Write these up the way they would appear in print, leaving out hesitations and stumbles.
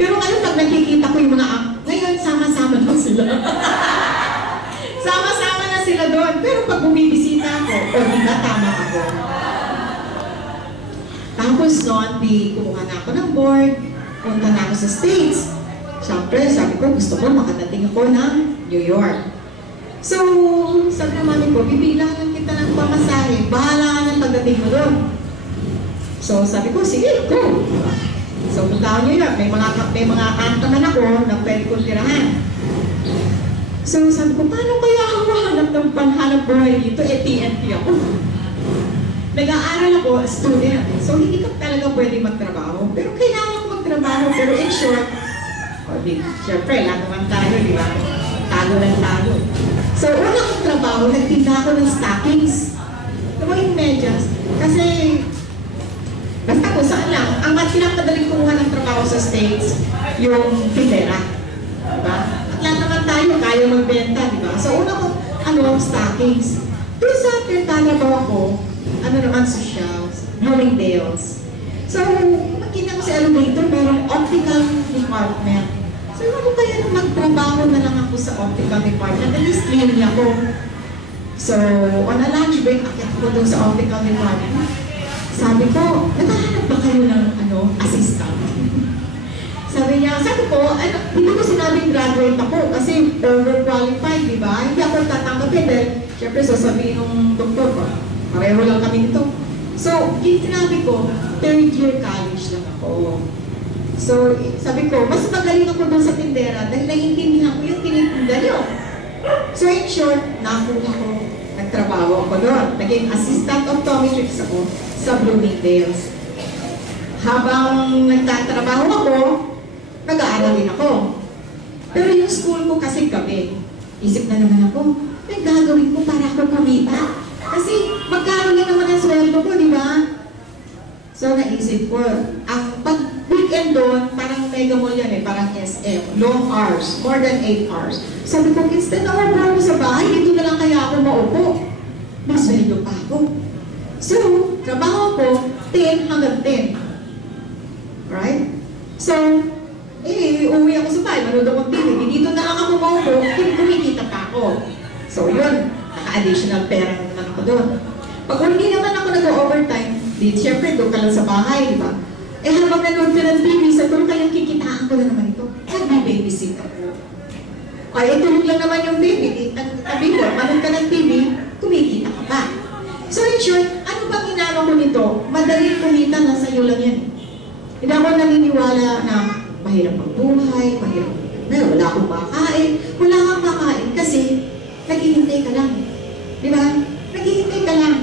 Pero ngayon, pag nakikita ko yung mga ngayon, sama-sama na sila. Sama-sama na sila doon. Pero pag bumibisita ako, o di ba, tama ako. Tapos noon, kumuha na ako ng board, punta na ako sa States. Siyempre, sabi ko, gusto ko makadating ako ng New York. So, sabi ng mami ko, bibilang lang kita ng pamasahe, bahala ka ng pagdating mo doon. So, sabi ko, sige, go. So, punta ako New York, may mga aunt naman ako na pwede kong tirahan. So, sabi ko, paano kaya ako mahanap ng panghanap buhay dito? TNT ako. Nag-aaral ako as student. So, hindi ka talaga pwede magtrabaho. Pero kailangan ko magtrabaho. Pero in short, siyempre, lahat naman tayo, di ba? Tago ng tago. So, una kong trabaho, nagtinda ako ng stockings. Diba yung medyas? Kasi, basta ko saan lang, ang pinapadaling kumuha ng trabaho sa States, yung tindera. Diba? At lahat naman tayo, kaya magbenta, diba? So, una kong, stockings. Doon sa trabaho ako, naman socials, Bloomingdale's. So, makita ko sa elevator, mayroong optical department. So, ano kaya nung magtrabaho na lang ako sa optical department? At least cleaning ako. So, on a lunch break, akit ko doon sa optical department. Sabi ko, naghahanap ba kayo ng assistant? Sabi ko, hindi ko sinabing graduate ako kasi overqualified, di ba? Hindi ako tatanggapin dahil syempre sasabihin ng doktor ko, pareho lang kami nito. So, sinabi ko, third year college lang ako. So, sabi ko, mas magaling ako doon sa tindera dahil naiintindihan ko yung tinitinda nyo. So, in short, nakuha ko, nagtrabaho ako doon. Naging assistant optometrist ako sa Bloomingdale's. Habang nagtatrabaho ako, nag-aaral din ako. Pero yung school ko kasi gabi. Isip na naman ako, may gagawin ko para ako kumita. Kasi magkano lang naman ang sweldo ko, di ba? So, naisip ko, ang pag-weekend doon, parang mega mall yan parang SM, long hours, more than 8 hours. Sabi ko, instead na ako sa bahay, dito na lang kaya ako maupo. Masweldo pa ako. So, trabaho ko, 10 hanggang 10. Right? So, uuwi ako sa bahay, manood ako TV, dito na lang ako maupo, kumikita pa ako. So, yun, naka-additional pera naman ako doon. Pag hindi naman ako nag-overtime, siyempre doon ka lang sa bahay, di ba? Habang nanood ka ng TV, sa doon kayang kikitaan ko na naman ito. Nag-babysit ako. Ito lang naman yung baby. Tabi ko, manood ka ng TV, kumikita ka pa. So in short, ano bang inano ko nito? Madaling kumita, nasa iyo lang yan. Hindi ako naniniwala na mahirap ang buhay, mahirap wala akong makain. Wala kang makain kasi naghihintay ka lang. Di ba? Naghihintay ka lang.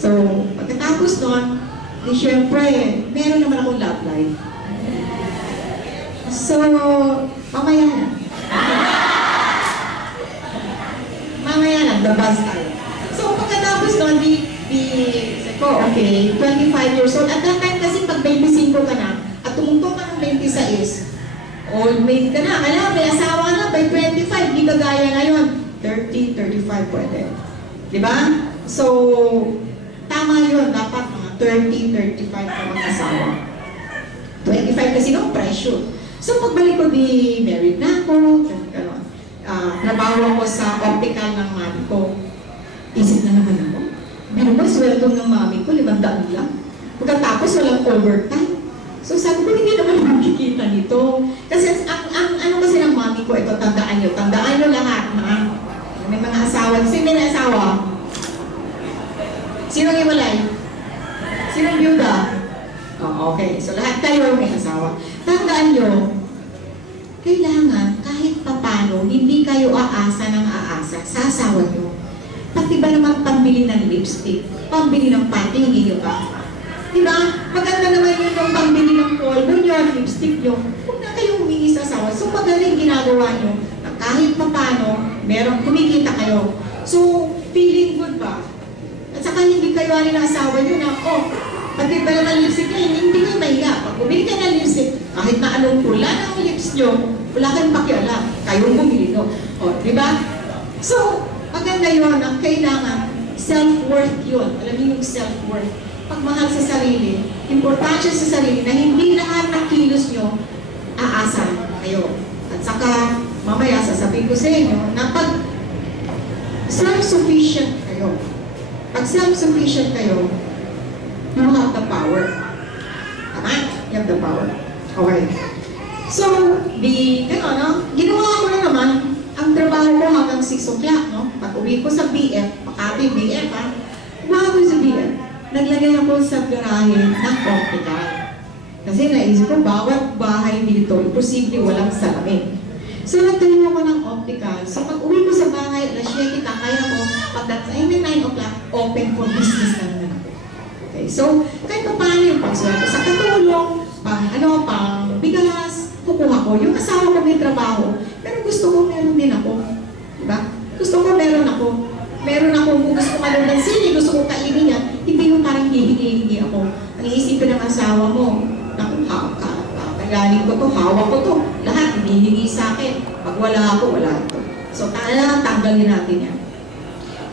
So, pagkatapos nun, siyempre, meron naman akong love life. So, mamaya na. Mamaya na, labas tayo. So, pagkatapos nun, okay, 25 years old. At that time kasi pag 25 ka na, at tumungtong ka ng 26, old maid ka na. Alam, may asawa na, by 25, di kagaya ngayon. 30, 35 pwede. Diba? So, tama yun. Dapat mga 30, 35 ka mag-asawa. 25 kasi no pressure. So, pagbalik ko di married na ako, trabaho ako sa optical ng mami ko. Isip na naman ako. Bino ba, sweldo ng mami ko, 500 lang. Pagkatapos, walang overtime. So, sabi ko, hindi naman makikita nito. Kasi, ang ano kasi ng mami ko, ito, tandaan nyo lahat, ha? May mga asawa. Kasi may asawa. Sinong iwalay? Sinong byuda? Oh, okay. So, lahat kayo may asawa. Tandaan nyo, kailangan, kahit papano, hindi kayo aasa ng aasa sa asawa nyo. Pati ba naman pambili ng lipstick, pambili ng panty, hindi nyo ba? Diba? Maganda naman yun yung pambili ng polvo nyo, lipstick nyo. Huwag na kayong humingi sa asawa. So, magaling ginagawa nyo na kahit papano, meron kumikita kayo. So, feeling good ba? At saka hindi kayo alin ng asawa nyo na, pati ba naman lipstick nyo, hindi kayo mahiya. Pag bumili ka ng lipstick, kahit na anong pula ng lips nyo, wala kayong pakialam. Kayong bumili no. Diba? So, maganda yun ang kailangan, self-worth yun. Alam niyo yung self-worth. Pagmahal sa sarili, importansya sa sarili na hindi lahat ng kilos nyo You have the power. Okay. So, gano'n, no? Ginawa ko na naman ang trabaho ko hanggang 6 o'clock, no? Pag uwi ko sa BF, Makati BF, ha? Bago sa BF, naglagay ako sa garahe ng optical. Kasi naisip ko, bawat bahay dito, imposible walang salamin. So, nagtayo ako ng optical. So, pag uwi ko sa bahay, alas 7, kakaya ko, pagdating 9 o'clock, open for business na naman ako. Okay, so, kahit pa paano yung pagsweldo sa katulong, pang bigas, kukuha ko. Yung asawa ko may trabaho, pero gusto ko meron din ako. Diba? Gusto ko meron ako. Meron ako, kung gusto ko manood ng sine, gusto ko kainin yan, hindi yung parang hihingi ako. Ang iisipin ng asawa mo, kagaling ko to, hawak ko to, lahat hinihingi sa akin. Pag wala ako, wala ito. So, tanggalin natin yan.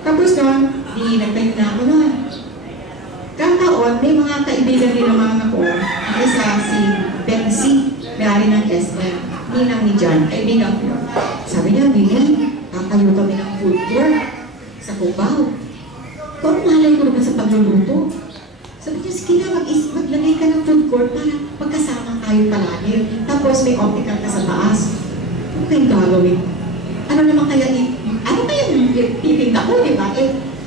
Tapos nun, nagtayo na ako nun. Kataon, may mga kaibigan din naman ako. Isa si Betsy, may-ari ng SM. Ninang ni John, kaibigan ko. Sabi niya, Billy, kakayo kami ng food court sa Cubao. Kung malay ko naman sa pagluluto. Sabi niya, sige na, maglagay ka ng food court para magkasama kayo palagi. Tapos may optical ka sa taas. Ano kayong gagawin? Ano naman kaya yung titinda ko, di ba?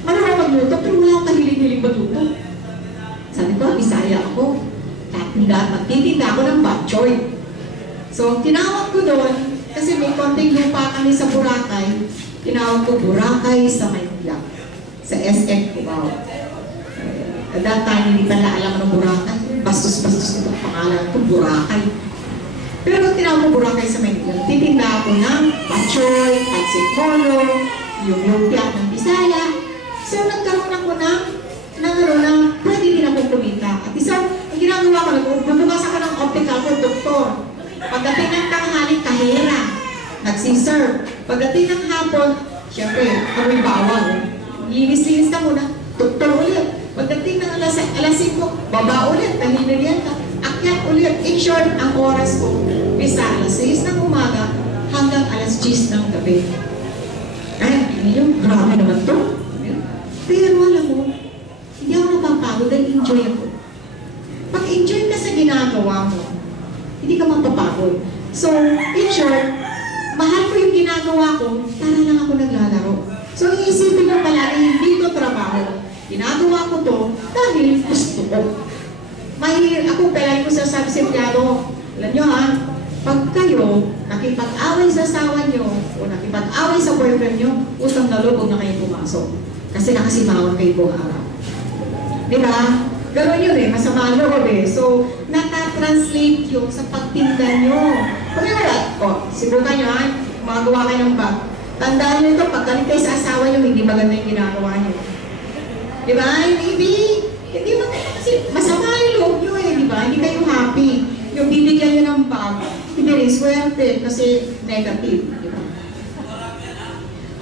Marunong magluto, pero wala akong kahilig-hilig magluto. Sabi ko, Bisaya ako. Magtitinda ako ng bok choy. So, tinawag ko doon, kasi may konting lupa kami sa Boracay, tinawag ko Boracay sa Maynila. Sa SM Cubao. At that time, hindi pala alam ng Boracay. Bastos-bastos ito pangalan ko, Boracay. Pero tinawag ko Boracay sa Maynila. Titinda ako ng bok choy, pancit polo, yung lumpia ng Bisaya. So, nagkaroon ako ng pwede din akong kumita. At isang, ang ginagawa ko, nagbubukas ako ng optical ko, doktor. Pagdating ng tanghali, kahera. Nagsiserve. Pagdating ng hapon, syempre, amoy bawal. Linis-linis ka muna, doktor ulit. Pagdating ng alas 5, baba ulit, tahinilian ka. Akyat ulit. In short, ang oras ko, bisa alas 6 ng umaga hanggang alas 10 ng gabi. Ay, yun, grabe naman to. Pero alam mo, hindi ako napapagod dahil enjoy ako. Pag enjoy ka sa ginagawa mo, hindi ka mapapagod. So, in short, mahal ko yung ginagawa ko, para lang ako naglalaro. So, iisipin mo pala, hindi ko trabaho. Ginagawa ko to dahil gusto ko. Mahirap ako, kailan ko sasabi sa empleyado, alam nyo ha, pag kayo nakipag-away sa asawa nyo o nakipag-away sa boyfriend nyo, utang na loob, huwag na kayo pumasok. Kasi nakasimawan kayo buong araw. Diba? Gano'n yun eh, masama loob eh. So, nata-translate yun sa pagtinda nyo. Pag wala, sibukan nyo ha, magawa kayo ng bag. Tandaan nyo ito, pagkalit kayo sa asawa nyo, hindi maganda yung ginagawa nyo. Diba? Hindi maganda kasi masama yung loob nyo eh, diba? Hindi kayo happy. Yung bibigyan nyo ng bag, hindi rin swerte kasi negative. Diba?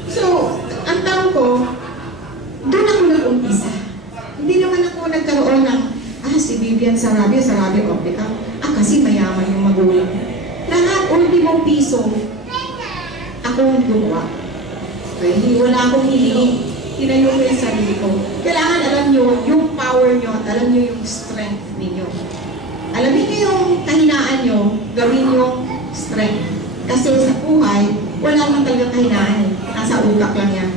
So, ang tanong ko, doon ako nag-umpisa. Hindi naman ako nagkaroon ng, si Vivian Sarabia Optica. Kasi mayaman yung magulang. Lahat, ultimong piso, ako ang gumawa. Okay? Wala akong hihingi. Tinayo ko yung sarili ko. Kailangan alam nyo yung power nyo at alam nyo yung strength ninyo. Alamin nyo yung kahinaan nyo, gawin yung strength. Kasi sa buhay, wala naman talagang kahinaan. Nasa utak lang yan.